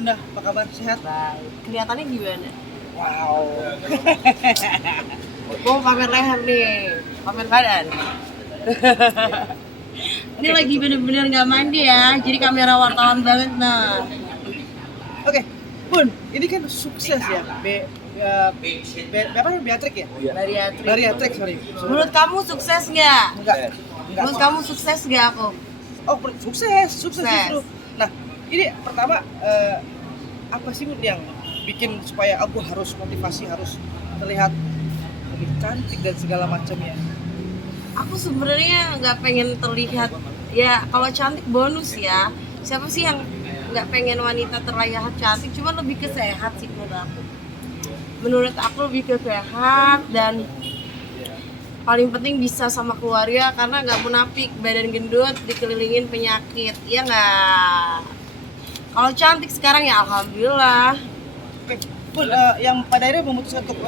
Bunda, apa kabar? Sehat? Baik. Kelihatannya gimana? Wow. Gue mau pamer leher nih, pamer badan. Ini lagi bener-bener nggak mandi ya, jadi kamera wartawan banget nah. Oke, Bun, ini kan sukses ya. Apa namanya? Beatrix ya? Bariatrik. Bariatrix, sorry. Menurut kamu sukses nggak? Enggak. Menurut kamu sukses nggak aku? Oh, sukses justru. Nah, ini pertama apa sih Bun yang bikin supaya aku harus motivasi, harus terlihat lebih cantik dan segala macamnya? Aku sebenarnya nggak pengen terlihat ya, kalau cantik bonus ya. Siapa sih yang nggak pengen wanita terlihat cantik? Cuma lebih ke sehat sih menurut aku. Menurut aku lebih ke sehat dan paling penting bisa sama keluarga, karena nggak munafik badan gendut dikelilingin penyakit, ya nggak. Kalau cantik sekarang ya alhamdulillah. Oke, Bun, yang pada akhirnya memutuskan untuk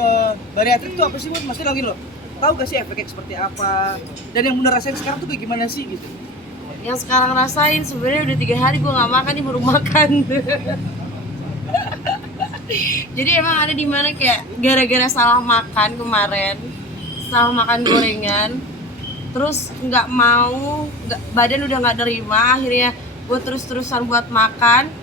bariatrik itu apa sih Bun? Maksudnya lagi loh, tahu gak sih efeknya seperti apa? Dan yang Bunda rasain sekarang tuh kayak gimana sih gitu? Yang sekarang rasain sebenarnya udah 3 hari gue nggak makan, nih baru makan. Jadi emang ada di mana kayak gara-gara salah makan kemarin, salah makan gorengan, terus nggak mau, badan udah nggak terima, akhirnya gue terus-terusan buat makan.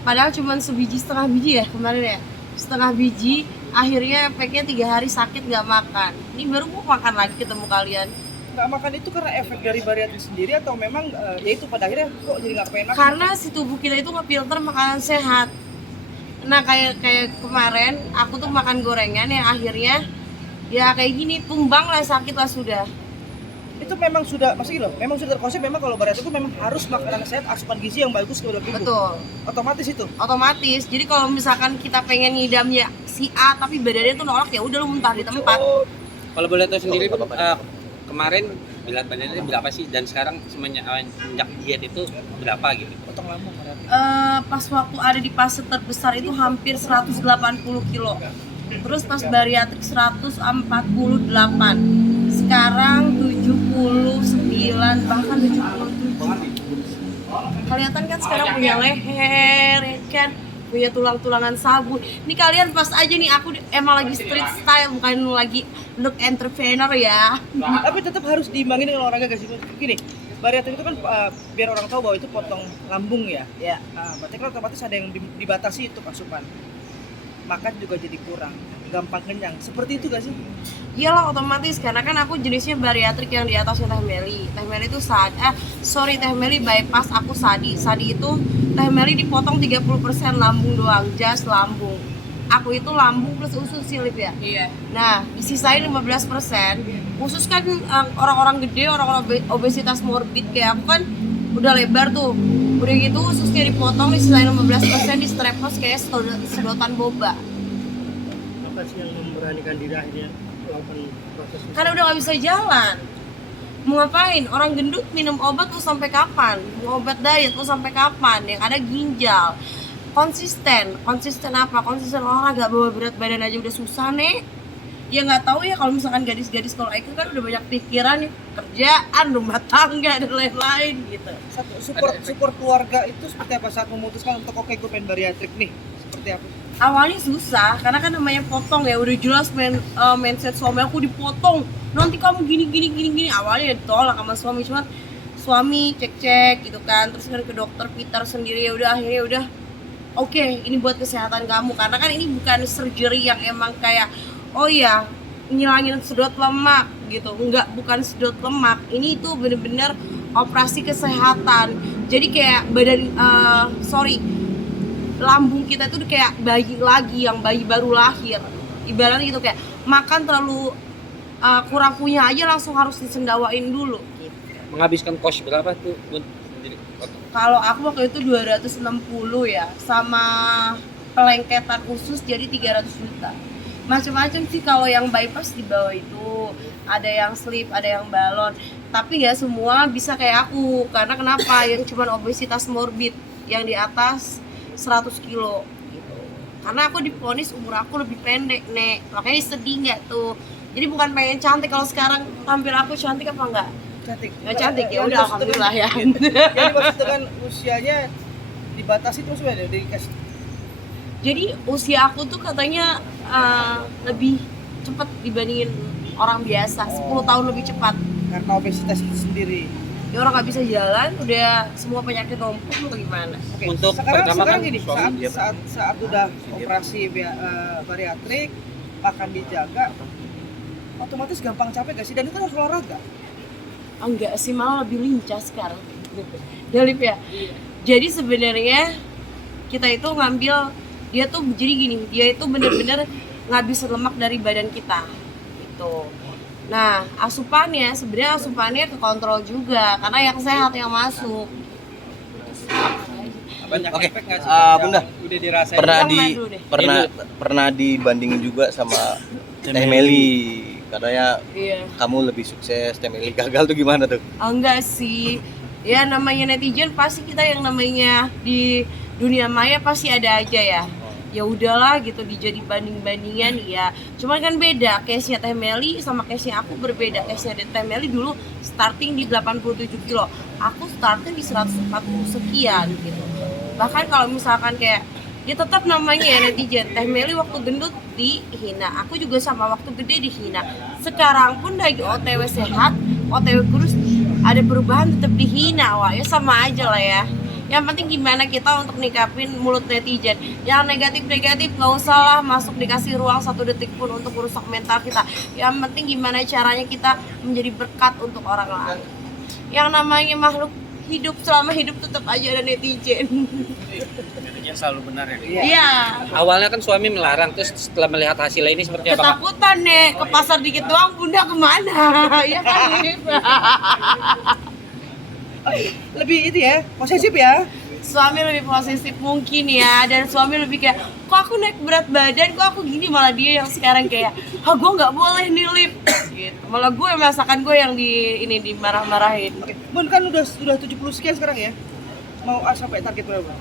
Padahal cuma setengah biji ya kemarin ya, setengah biji. Akhirnya efeknya 3 hari sakit nggak makan. Ini baru mau makan lagi ketemu kalian. Nggak makan itu karena efek dari bariatrik sendiri atau memang ya itu pada akhirnya kok jadi nggak pengen makan? Karena si tubuh kita itu ngefilter makanan sehat. Nah kayak kemarin aku tuh makan gorengan yang akhirnya ya kayak gini, tumbang lah, sakit lah sudah. Itu memang sudah, maksudnya loh, memang sudah terkonsep memang kalau bariatrik itu memang harus makanan sehat, asupan gizi yang bagus ke dalam tubuh. Betul. Otomatis itu. Otomatis. Jadi kalau misalkan kita pengen ngidamnya si A tapi badannya tuh nolak, ya udah lu muntah di tempat. Kalau boleh tahu sendiri, kemarin berat badannya berapa sih, dan sekarang semenjak diet itu berapa gitu? Potong lambung bariatrik. Pas waktu ada di fase terbesar itu hampir 180 kilo. Terus pas bariatrik 148. Sekarang 79, bahkan 77. Kelihatan kan sekarang punya leher, ya kan? Punya tulang-tulangan sabun. Ini kalian pas aja nih, aku emang lagi street style, bukan lagi look entrepreneur ya. Tapi tetap harus diimbangin dengan olahraga gak sih? Gini, bariatrik itu kan biar orang tahu bahwa itu potong lambung ya. Ya. Berarti kan otomatis ada yang dibatasi itu asupan. Makan juga jadi kurang, gampang kenyang. Seperti itu gak sih? Iyalah otomatis, karena kan aku jenisnya bariatrik yang di atasnya Teh Meli. Teh Meli itu Teh Meli bypass, aku Sadi. Sadi itu Teh Meli dipotong 30% lambung doang, just lambung. Aku itu lambung plus usus silip ya. Iya. Nah, disisain 15%. Usus kan orang-orang gede, orang-orang obesitas morbid kayak aku kan udah lebar tuh. Udah gitu ususnya dipotong, disisain 15%, di streplos kayak sedotan boba. Apa sih yang memberanikan diri akhirnya melakukan proses itu? Karena udah gak bisa jalan. Mau ngapain? Orang gendut minum obat tuh sampai kapan? Mau obat diet tuh sampai kapan? Yang ada ginjal. Konsisten apa? Konsisten olahraga, bawa berat badan aja udah susah nih. Ya nggak tahu ya, kalau misalkan gadis-gadis kalau Eka kan udah banyak pikiran nih, kerjaan, rumah tangga dan lain-lain gitu. Satu support keluarga itu seperti apa saat memutuskan untuk oke gue pengen bariatrik nih? Seperti apa? Awalnya susah karena kan namanya potong ya, udah jelas mindset suami aku dipotong. Nanti kamu gini. Awalnya ditolak sama suami, cuman suami cek gitu kan, terus kan ke dokter Peter sendiri, ya udah akhirnya udah oke, ini buat kesehatan kamu, karena kan ini bukan surgery yang emang kayak oh iya ngilangin sedot lemak gitu, enggak, bukan sedot lemak, ini tuh bener-bener operasi kesehatan. Jadi kayak lambung kita itu kayak bayi lagi, yang bayi baru lahir ibaratnya gitu, kayak makan terlalu kurang punya aja langsung harus disendawain dulu gitu. Menghabiskan cost berapa tuh Bun? Kalau aku waktu itu 260 ya, sama pelengketan khusus jadi 300 juta. Macam-macam sih, kalau yang bypass di bawah itu ada yang slip, ada yang balon, tapi nggak semua bisa kayak aku. Karena kenapa? Yang cuma obesitas morbid yang di atas 100 kilo gitu. Karena aku divonis umur aku lebih pendek nek, makanya sedih nggak tuh. Jadi bukan pengen cantik, kalau sekarang tampil aku cantik apa enggak? Cantik. Nggak cantik ya udah alhamdulillah ya. Jadi maksudnya kan usianya dibatasi terus ya, dikasih Jadi usia aku tuh katanya lebih cepat dibandingin orang biasa, 10 tahun lebih cepat. Karena obesitas itu sendiri. Ya orang nggak bisa jalan, udah semua penyakit numpuk atau gimana? Oke, Untuk sekarang pertama kan gini, suami saat udah operasi bariatrik, makan dijaga, otomatis gampang capek gak sih? Dan itu harus olahraga. Enggak sih, malah lebih lincah sekarang. Dalip ya. Jadi sebenarnya kita itu ngambil dia tuh jadi gini, dia itu bener-bener ngabisin lemak dari badan kita. Gitu. Nah, asupannya kekontrol juga karena yang sehat yang masuk. Banyak Oke, efek nggak sih? Bunda, Yang udah dirasain. pernah dibandingin juga sama Teh Meli, katanya Iya. kamu lebih sukses, Teh Meli gagal tuh gimana tuh? Enggak sih. Ya namanya netizen pasti kita yang namanya di dunia maya pasti ada aja ya. Ya udahlah gitu dijadi banding-bandingan ya. Cuman kan beda case-nya Teh Meli sama case-nya aku berbeda. Case-nya Teh Meli dulu starting di 87 kilo. Aku starting di 140 sekian gitu. Bahkan kalau misalkan kayak ya tetap namanya ya netizen, Teh Meli waktu gendut dihina. Aku juga sama waktu gede dihina. Sekarang pun lagi OTW sehat, OTW kurus ada perubahan tetap dihina. Wah, ya sama aja lah ya. Yang penting gimana kita untuk nikapin mulut netizen. Yang negatif-negatif nggak usah lah masuk dikasih ruang 1 detik pun untuk merusak mental kita. Yang penting gimana caranya kita menjadi berkat untuk orang lain. Yang namanya makhluk hidup selama hidup tetap aja ada netizen. Netizen selalu benar ya. Iya. Awalnya kan suami melarang, terus setelah melihat hasilnya ini seperti apa? Kak? Ketakutan deh, ke pasar dikit doang bunda kemana? Ya kan Lip? Lebih itu ya, posesif ya. Suami lebih posesif mungkin ya, dan suami lebih kayak kok aku naik berat badan, kok aku gini, malah dia yang sekarang kayak gue nggak boleh nih Lip gitu. Malah gue masakan gue yang dimarah-marahin. Oke, Bun kan udah 70 sekian sekarang ya. Mau sampai target berapa?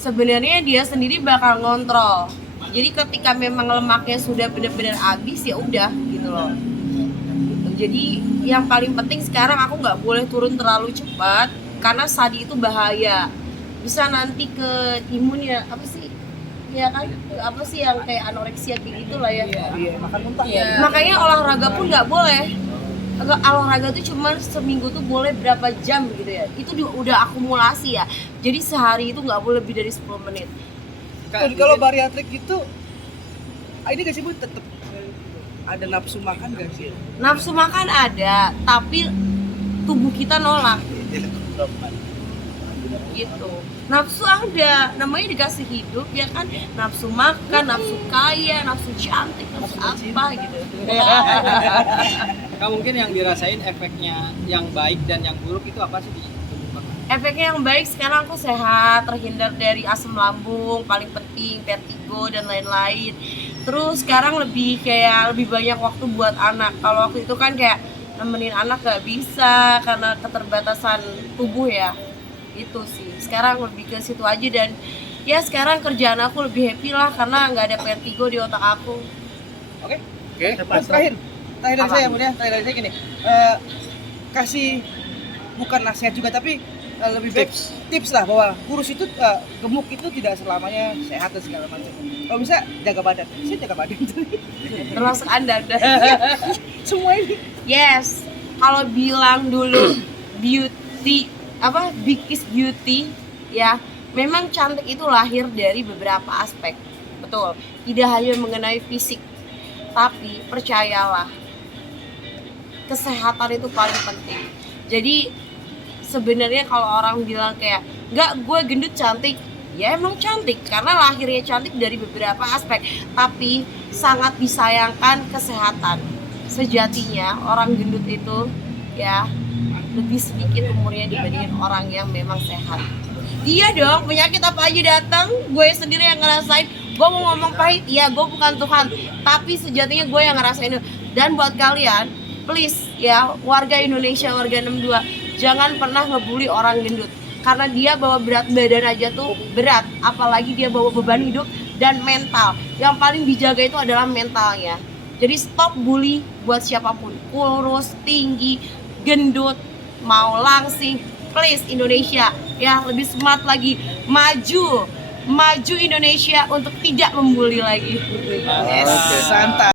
Sebenarnya dia sendiri bakal ngontrol. Jadi ketika memang lemaknya sudah benar-benar habis ya udah gitu loh. Jadi yang paling penting sekarang aku nggak boleh turun terlalu cepat karena sadi itu bahaya. Bisa nanti ke imun ya, apa sih? Ya kan, apa sih yang kayak anoreksia kayak gitu lah ya. Iya, makan muntah ya. Makanya olahraga pun nggak boleh. Olahraga tuh cuma seminggu tuh boleh berapa jam gitu ya. Itu udah akumulasi ya. Jadi sehari itu nggak boleh lebih dari 10 menit. Bun, kalau bariatrik gitu, ini gak sih Bu tetap ada nafsu makan gak sih? Nafsu makan ada, tapi tubuh kita nolak. Gitu. Nafsu ada, namanya dikasih hidup ya kan. Nafsu makan, nafsu kaya, nafsu cantik, nafsu apa gitu. Kak, mungkin yang dirasain efeknya yang baik dan yang buruk itu apa sih? Efeknya yang baik sekarang aku sehat, terhindar dari asam lambung, paling penting vertigo dan lain-lain. Terus sekarang lebih banyak waktu buat anak. Kalau waktu itu kan kayak nemenin anak gak bisa karena keterbatasan tubuh ya. Itu sih. Sekarang lebih ke situ aja, dan ya sekarang kerjaan aku lebih happy lah karena nggak ada vertigo di otak aku. Oke? Oke. Mas, terakhir dari saya Bun ya, terakhir dari saya gini. Kasih bukan nasihat juga tapi lebih baik tips lah bahwa kurus itu gemuk itu tidak selamanya sehat dan segala macam. Kalau bisa jaga badan, saya jaga badan. Termasuk Anda. Semua ini. Yes. Kalau bilang dulu big is beauty ya, memang cantik itu lahir dari beberapa aspek. Betul. Tidak hanya mengenai fisik. Tapi percayalah, kesehatan itu paling penting. Jadi sebenarnya kalau orang bilang kayak enggak gue gendut cantik, ya emang cantik karena lahirnya cantik dari beberapa aspek, tapi sangat disayangkan kesehatan. Sejatinya orang gendut itu ya lebih sedikit umurnya dibandingin orang yang memang sehat. Iya dong, penyakit apa aja datang, gue sendiri yang ngerasain. Gue mau ngomong pahit, iya gue bukan Tuhan, tapi sejatinya gue yang ngerasain. Dan buat kalian, please ya, warga Indonesia, warga 62, jangan pernah ngebully orang gendut. Karena dia bawa berat badan aja tuh berat, apalagi dia bawa beban hidup dan mental. Yang paling dijaga itu adalah mentalnya. Jadi stop bully buat siapapun, kurus, tinggi, gendut, mau langsing. Please Indonesia ya, lebih smart lagi, maju maju Indonesia untuk tidak membuli lagi. Santai.